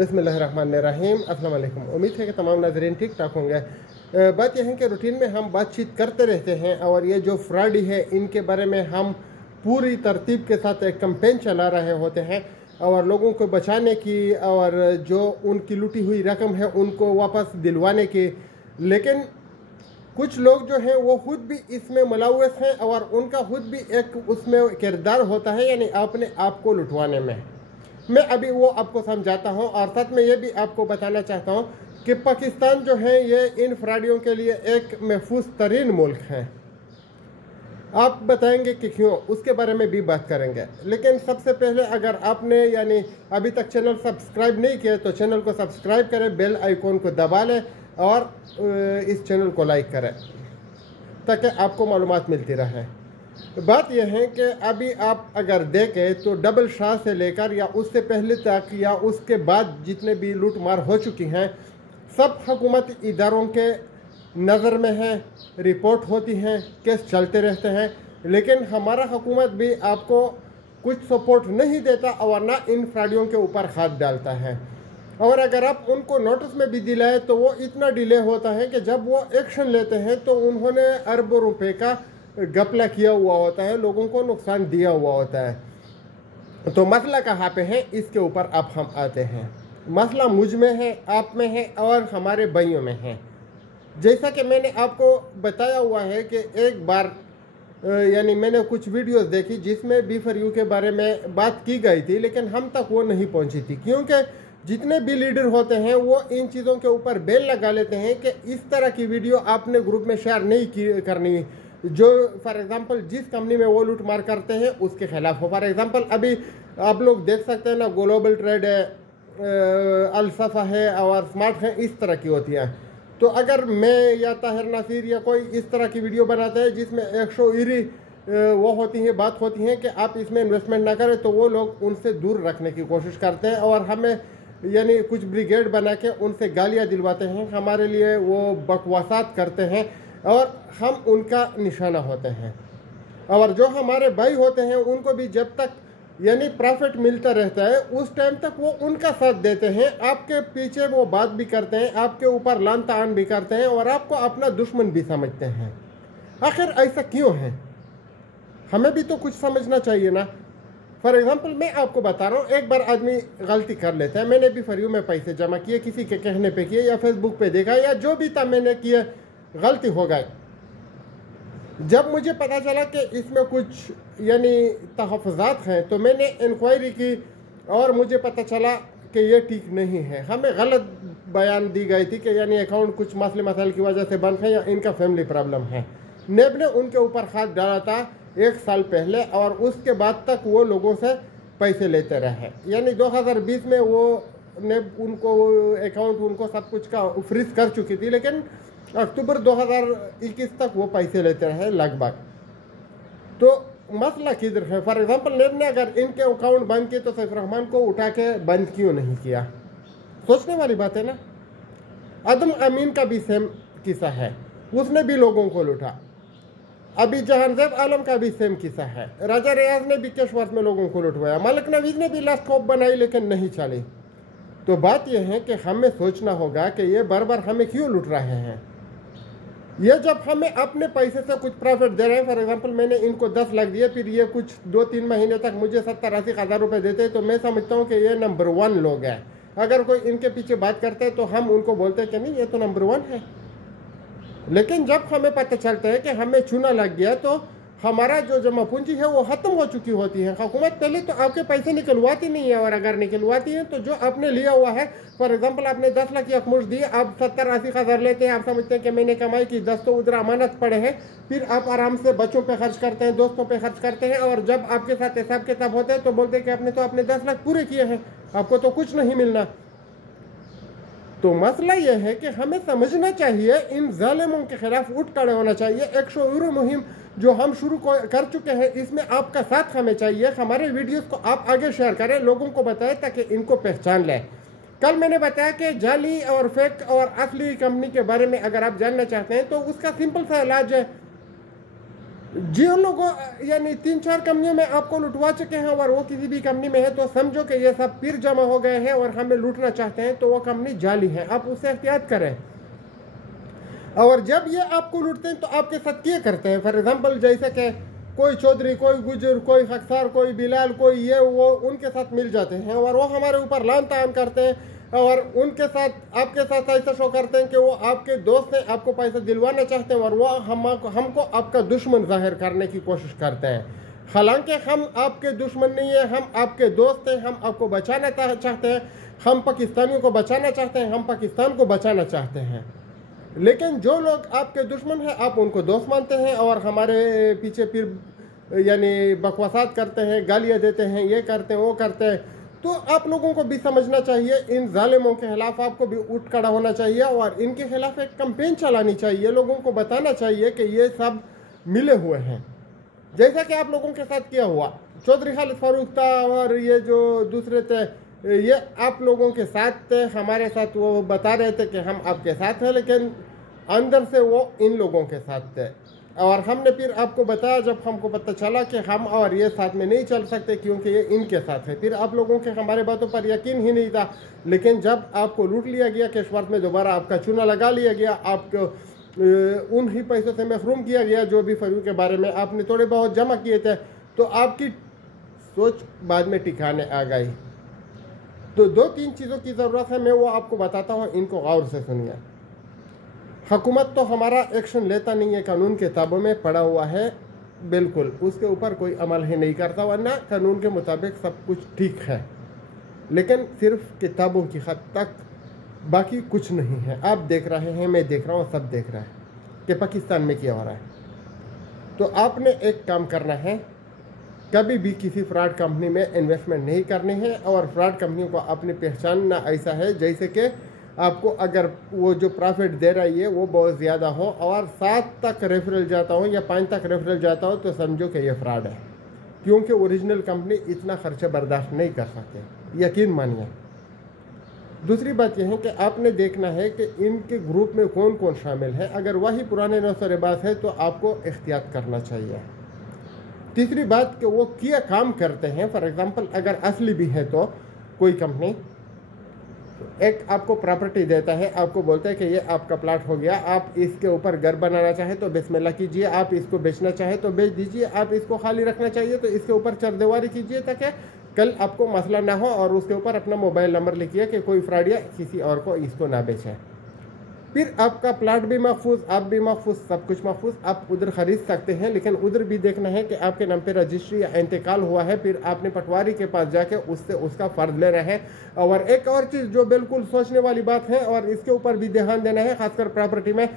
बिस्मिल्लाहिर्रहमानिर्रहीम। अस्सलाम वालेकुम। उम्मीद है कि तमाम नाज़रीन ठीक ठाक होंगे। बात यह है कि रूटीन में हम बातचीत करते रहते हैं और ये जो फ्रॉडी है इनके बारे में हम पूरी तरतीब के साथ एक कैंपेन चला रहे होते हैं और लोगों को बचाने की और जो उनकी लूटी हुई रकम है उनको वापस दिलवाने की। लेकिन कुछ लोग जो हैं वो खुद भी इसमें मुलव्वस हैं और उनका खुद भी एक उसमें किरदार होता है, यानी अपने आप को लुटवाने में। मैं अभी वो आपको समझाता हूँ और साथ में ये भी आपको बताना चाहता हूँ कि पाकिस्तान जो है ये इन फ्रॉडियों के लिए एक महफूज तरीन मुल्क है। आप बताएंगे कि क्यों, उसके बारे में भी बात करेंगे। लेकिन सबसे पहले अगर आपने यानी अभी तक चैनल सब्सक्राइब नहीं किया तो चैनल को सब्सक्राइब करें, बेल आइकॉन को दबा लें और इस चैनल को लाइक करें ताकि आपको मालूमात मिलती रहे। बात यह है कि अभी आप अगर देखें तो डबल शाह से लेकर या उससे पहले तक या उसके बाद जितने भी लूट मार हो चुकी हैं सब हुकूमती इदारों के नज़र में है, रिपोर्ट होती हैं, केस चलते रहते हैं। लेकिन हमारा हुकूमत भी आपको कुछ सपोर्ट नहीं देता और ना इन फ्रॉडियों के ऊपर हाथ डालता है। और अगर आप उनको नोटिस में भी दिलाए तो वो इतना डिले होता है कि जब वो एक्शन लेते हैं तो उन्होंने अरबों रुपए का घपला किया हुआ होता है, लोगों को नुकसान दिया हुआ होता है। तो मसला कहाँ पे है, इसके ऊपर अब हम आते हैं। मसला मुझ में है, आप में है और हमारे भाइयों में है। जैसा कि मैंने आपको बताया हुआ है कि एक बार यानी मैंने कुछ वीडियोस देखी जिसमें B4U के बारे में बात की गई थी, लेकिन हम तक वो नहीं पहुंची थी क्योंकि जितने भी लीडर होते हैं वो इन चीज़ों के ऊपर बेल लगा लेते हैं कि इस तरह की वीडियो आपने ग्रुप में शेयर नहीं करनी जो फॉर एग्जांपल जिस कंपनी में वो लूट मार करते हैं उसके खिलाफ हो। फॉर एग्जांपल अभी आप लोग देख सकते हैं ना, ग्लोबल ट्रेड है, अल-सफ़ा है और स्मार्ट है, इस तरह की होती हैं। तो अगर मैं या ताहिर नासिर या कोई इस तरह की वीडियो बनाता है जिसमें 100 ईरी वो होती है, बात होती है कि आप इसमें इन्वेस्टमेंट ना करें, तो वो लोग उनसे दूर रखने की कोशिश करते हैं और हमें यानी कुछ ब्रिगेड बना के उनसे गालियाँ दिलवाते हैं, हमारे लिए वो बकवासात करते हैं और हम उनका निशाना होते हैं। और जो हमारे भाई होते हैं उनको भी जब तक यानी प्रॉफिट मिलता रहता है उस टाइम तक वो उनका साथ देते हैं, आपके पीछे वो बात भी करते हैं, आपके ऊपर लान तान भी करते हैं और आपको अपना दुश्मन भी समझते हैं। आखिर ऐसा क्यों है, हमें भी तो कुछ समझना चाहिए ना। फॉर एग्जांपल मैं आपको बता रहा हूँ, एक बार आदमी गलती कर लेता है, मैंने B4U में पैसे जमा किए, किसी के कहने पे किए या फेसबुक पे देखा या जो भी था मैंने किया, गलती हो गई। जब मुझे पता चला कि इसमें कुछ यानी तहफ़्फ़ुज़ात हैं तो मैंने इंक्वायरी की और मुझे पता चला कि ये ठीक नहीं है। हमें गलत बयान दी गई थी कि यानी अकाउंट कुछ मसले मसाइल की वजह से बंद है या इनका फैमिली प्रॉब्लम है। नेब ने उनके ऊपर हाथ डाला था 1 साल पहले और उसके बाद तक वो लोगों से पैसे लेते रहे। यानी 2020 में वो नेब उनको अकाउंट उनको सब कुछ का फ्रीज कर चुकी थी, लेकिन अक्टूबर 2021 तक वो पैसे लेते रहे लगभग। तो मसला किधर है? फॉर एग्जांपल नेब ने अगर इनके अकाउंट बंद किए तो सैफ रहमान को उठा के बंद क्यों नहीं किया? सोचने वाली बात है ना। अदम अमीन का भी सेम किस्सा है, उसने भी लोगों को लूटा। अभी जहांजेब आलम का भी सेम किस्सा है, राजा रियाज ने भी केशवर्थ में लोगों को लुटवाया, मलिक नवीद ने भी लास्ट होप बनाई लेकिन नहीं चली। तो बात यह है कि हमें सोचना होगा कि ये बार बार हमें क्यों लूट रहे हैं। ये जब हमें अपने पैसे से कुछ प्रॉफिट दे रहे हैं, फॉर एग्जांपल मैंने इनको 10 लाख दिए, फिर ये कुछ 2-3 महीने तक मुझे 70-80 हज़ार रुपये देते हैं, तो मैं समझता हूँ कि ये नंबर 1 लोग हैं। अगर कोई इनके पीछे बात करते हैं तो हम उनको बोलते हैं कि नहीं ये तो नंबर 1 है। लेकिन जब हमें पता चलता है कि हमें चूना लग गया तो हमारा जो जमा पूंजी है वो ख़त्म हो चुकी होती है। हुकूमत पहले तो आपके पैसे निकलवाती नहीं है और अगर निकलवाती है तो जो आपने लिया हुआ है, फॉर एग्जांपल आपने 10 लाख की अखमुश दी, आप 70-80 हज़ार लेते हैं, आप समझते हैं कि मैंने कमाई की, 10 तो उधर अमानत पड़े हैं, फिर आप आराम से बच्चों पे खर्च करते हैं, दोस्तों पे खर्च करते हैं और जब आपके साथ हिसाब किताब होते हैं तो बोलते हैं कि आपने तो अपने 10 लाख पूरे किए हैं, आपको तो कुछ नहीं मिलना। तो मसला यह है कि हमें समझना चाहिए, इन जालिमों के खिलाफ उठ खड़े होना चाहिए। 100 यूरो मुहिम जो हम शुरू कर चुके हैं, इसमें आपका साथ हमें चाहिए। हमारे वीडियोस को आप आगे शेयर करें, लोगों को बताएं ताकि इनको पहचान लें। कल मैंने बताया कि जाली और फेक और असली कंपनी के बारे में अगर आप जानना चाहते हैं तो उसका सिंपल सा इलाज है। जिन लोगों यानी 3-4 कंपनियों में आपको लुटवा चुके हैं और वो किसी भी कंपनी में है तो समझो कि ये सब फिर जमा हो गए हैं और हमें लूटना चाहते हैं, तो वो कंपनी जाली है, आप उससे एहतियात करें। और जब ये आपको लूटते हैं तो आपके साथ क्या करते हैं? फॉर एग्जाम्पल जैसे कि कोई चौधरी, कोई गुजर, कोई खक्सार, कोई बिलाल, कोई ये वो उनके साथ मिल जाते हैं और वो हमारे ऊपर लान तान करते हैं और उनके साथ आपके साथ ऐसा शो करते हैं कि वो आपके दोस्त हैं, आपको पैसा दिलवाना चाहते हैं और वो हमको आपका दुश्मन जाहिर करने की कोशिश करते हैं। हालांकि हम आपके दुश्मन नहीं है, हम आपके दोस्त हैं, हम आपको बचाना चाहते हैं, हम पाकिस्तानियों को बचाना चाहते हैं, हम पाकिस्तान को बचाना चाहते हैं। लेकिन जो लोग आपके दुश्मन हैं आप उनको दोस्त मानते हैं और हमारे पीछे फिर यानी बकवासात करते हैं, गालियाँ देते हैं, ये करते हैं, वो करते हैं। तो आप लोगों को भी समझना चाहिए, इन जालिमों के खिलाफ आपको भी उठ खड़ा होना चाहिए और इनके खिलाफ एक कैंपेन चलानी चाहिए, लोगों को बताना चाहिए कि ये सब मिले हुए हैं। जैसा कि आप लोगों के साथ किया हुआ, चौधरी खालिद फारूक था और ये जो दूसरे थे ये आप लोगों के साथ थे, हमारे साथ वो बता रहे थे कि हम आपके साथ हैं, लेकिन अंदर से वो इन लोगों के साथ थे। और हमने फिर आपको बताया जब हमको पता चला कि हम और ये साथ में नहीं चल सकते क्योंकि ये इनके साथ है, फिर आप लोगों के हमारे बातों पर यकीन ही नहीं था। लेकिन जब आपको लूट लिया गया, केशवर्थ में दोबारा आपका चूना लगा लिया गया, आपको उन ही पैसों से महरूम किया गया जो भी फरू के बारे में आपने थोड़े बहुत जमा किए थे, तो आपकी सोच बाद में ठिकाने आ गई। तो 2-3 चीज़ों की ज़रूरत है, मैं वो आपको बताता हूँ, इनको गौर से सुनिए। हुकूमत तो हमारा एक्शन लेता नहीं है, कानून किताबों में पड़ा हुआ है, बिल्कुल उसके ऊपर कोई अमल ही नहीं करता, वरना कानून के मुताबिक सब कुछ ठीक है, लेकिन सिर्फ किताबों की हद तक, बाकी कुछ नहीं है। आप देख रहे हैं, मैं देख रहा हूँ, सब देख रहा है कि पाकिस्तान में क्या हो रहा है। तो आपने एक काम करना है, कभी भी किसी फ्रॉड कंपनी में इन्वेस्टमेंट नहीं करनी है और फ्रॉड कंपनियों को अपनी पहचानना ऐसा है जैसे कि आपको अगर वो जो प्रॉफिट दे रही है वो बहुत ज़्यादा हो और 7 तक रेफरल जाता हो या 5 तक रेफरल जाता हो तो समझो कि ये फ्रॉड है, क्योंकि ओरिजिनल कंपनी इतना खर्चा बर्दाश्त नहीं कर सकते, यकीन मानिए। दूसरी बात यह है कि आपने देखना है कि इनके ग्रुप में कौन कौन शामिल है। अगर वही पुराने नौसरेबाज है तो आपको एहतियात करना चाहिए। तीसरी बात कि वो क्या काम करते हैं। फॉर एग्जांपल अगर असली भी है तो कोई कंपनी एक आपको प्रॉपर्टी देता है, आपको बोलता है कि ये आपका प्लाट हो गया, आप इसके ऊपर घर बनाना चाहे तो बिस्मिल्लाह कीजिए, आप इसको बेचना चाहे तो बेच दीजिए, आप इसको खाली रखना चाहिए तो इसके ऊपर चरदीवारी कीजिए ताकि कल आपको मसला ना हो, और उसके ऊपर अपना मोबाइल नंबर लिखिए कि कोई फ्रॉड या किसी और को इसको ना बेचे। फिर आपका प्लाट भी महफूज, आप भी महफूज, सब कुछ महफूज, आप उधर ख़रीद सकते हैं। लेकिन उधर भी देखना है कि आपके नाम पे रजिस्ट्री या इंतकाल हुआ है, फिर आपने पटवारी के पास जाके उससे उसका फ़र्ज लेना है। और एक और चीज़ जो बिल्कुल सोचने वाली बात है और इसके ऊपर भी ध्यान देना है, खासकर प्रॉपर्टी में,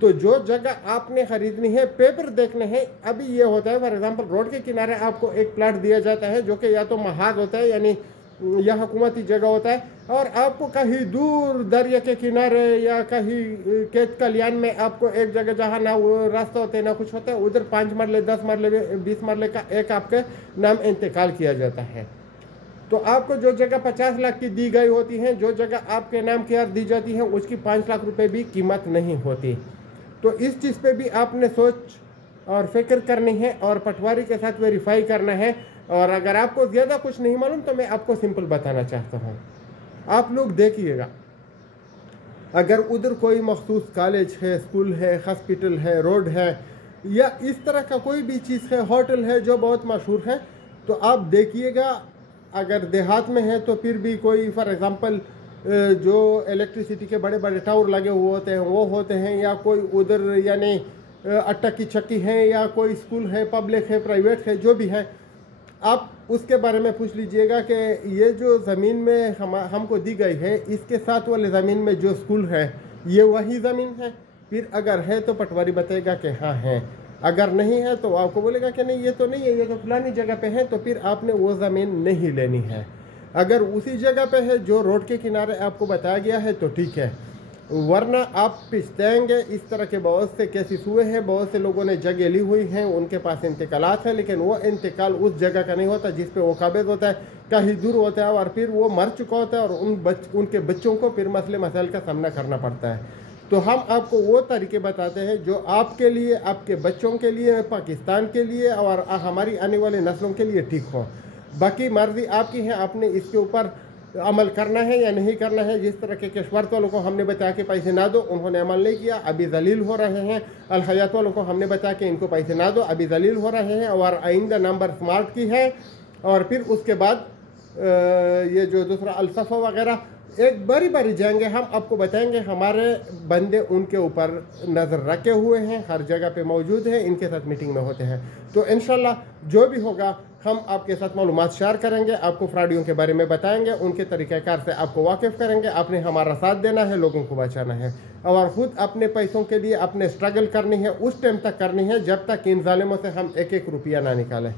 तो जो जगह आपने ख़रीदनी है पेपर देखने हैं। अभी ये होता है फॉर एग्जांपल रोड के किनारे आपको एक प्लाट दिया जाता है जो कि या तो महाज होता है यानी यह हुकूमती जगह होता है, और आपको कहीं दूर दरिया के किनारे या कहीं खेत खलियान में आपको एक जगह जहाँ ना वो रास्ता होता है ना कुछ होता है, उधर 5 मरले 10 मरले 20 मरले का एक आपके नाम इंतकाल किया जाता है। तो आपको जो जगह 50 लाख की दी गई होती है, जो जगह आपके नाम की दी जाती है उसकी 5 लाख रुपए भी कीमत नहीं होती। तो इस चीज़ पे भी आपने सोच और फिक्र करनी है और पटवारी के साथ वेरीफाई करना है। और अगर आपको ज़्यादा कुछ नहीं मालूम तो मैं आपको सिंपल बताना चाहता हूँ। आप लोग देखिएगा, अगर उधर कोई मखसूस कॉलेज है, स्कूल है, हॉस्पिटल है, रोड है या इस तरह का कोई भी चीज़ है, होटल है जो बहुत मशहूर है, तो आप देखिएगा। अगर देहात में है तो फिर भी कोई फॉर एग्ज़ाम्पल जो इलेक्ट्रिसिटी के बड़े बड़े टावर लगे हुए होते हैं वो होते हैं, या कोई उधर यानी अट्टा की चक्की है, या कोई स्कूल है, पब्लिक है, प्राइवेट है, जो भी है, आप उसके बारे में पूछ लीजिएगा कि ये जो ज़मीन में हमको दी गई है इसके साथ वाले ज़मीन में जो स्कूल है ये वही ज़मीन है। फिर अगर है तो पटवारी बताएगा कि हाँ है, अगर नहीं है तो आपको बोलेगा कि नहीं ये तो नहीं है, ये तो फलानी जगह पे है, तो फिर आपने वो ज़मीन नहीं लेनी है। अगर उसी जगह पे है जो रोड के किनारे आपको बताया गया है तो ठीक है, वरना आप पिछताएंगे। इस तरह के बहुत से केसेस हुए हैं, बहुत से लोगों ने जगह ली हुई हैं, उनके पास इंतकालात हैं, लेकिन वो इंतकाल उस जगह का नहीं होता जिस पे वो काबिज होता है, कहीं दूर होता है और फिर वो मर चुका होता है और उनके बच्चों को फिर मसले मसाइल का सामना करना पड़ता है। तो हम आपको वो तरीके बताते हैं जो आपके लिए, आपके बच्चों के लिए, पाकिस्तान के लिए और हमारी आने वाले नस्लों के लिए ठीक हो। बाकी मर्जी आपकी है, आपने इसके ऊपर अमल करना है या नहीं करना है। जिस तरह के कश्वर्त वालों को हमने बताया कि पैसे ना दो, उन्होंने अमल नहीं किया, अभी जलील हो रहे हैं। अल हयात वालों को हमने बताया कि इनको पैसे ना दो, अभी जलील हो रहे हैं। और आइंदा नंबर स्मार्ट की है। और फिर उसके बाद ये जो दूसरा अलसफ़ा वगैरह एक बारी बारी जाएंगे, हम आपको बताएंगे। हमारे बंदे उनके ऊपर नज़र रखे हुए हैं, हर जगह पे मौजूद हैं, इनके साथ मीटिंग में होते हैं। तो इंशाल्लाह जो भी होगा हम आपके साथ मालूमात शेयर करेंगे, आपको फ्रॉडियों के बारे में बताएंगे, उनके तरीक़ाकार से आपको वाकिफ़ करेंगे। आपने हमारा साथ देना है, लोगों को बचाना है और ख़ुद अपने पैसों के लिए अपने स्ट्रगल करनी है, उस टाइम तक करनी है जब तक इन जालिमों से हम एक एक रुपया ना निकालें।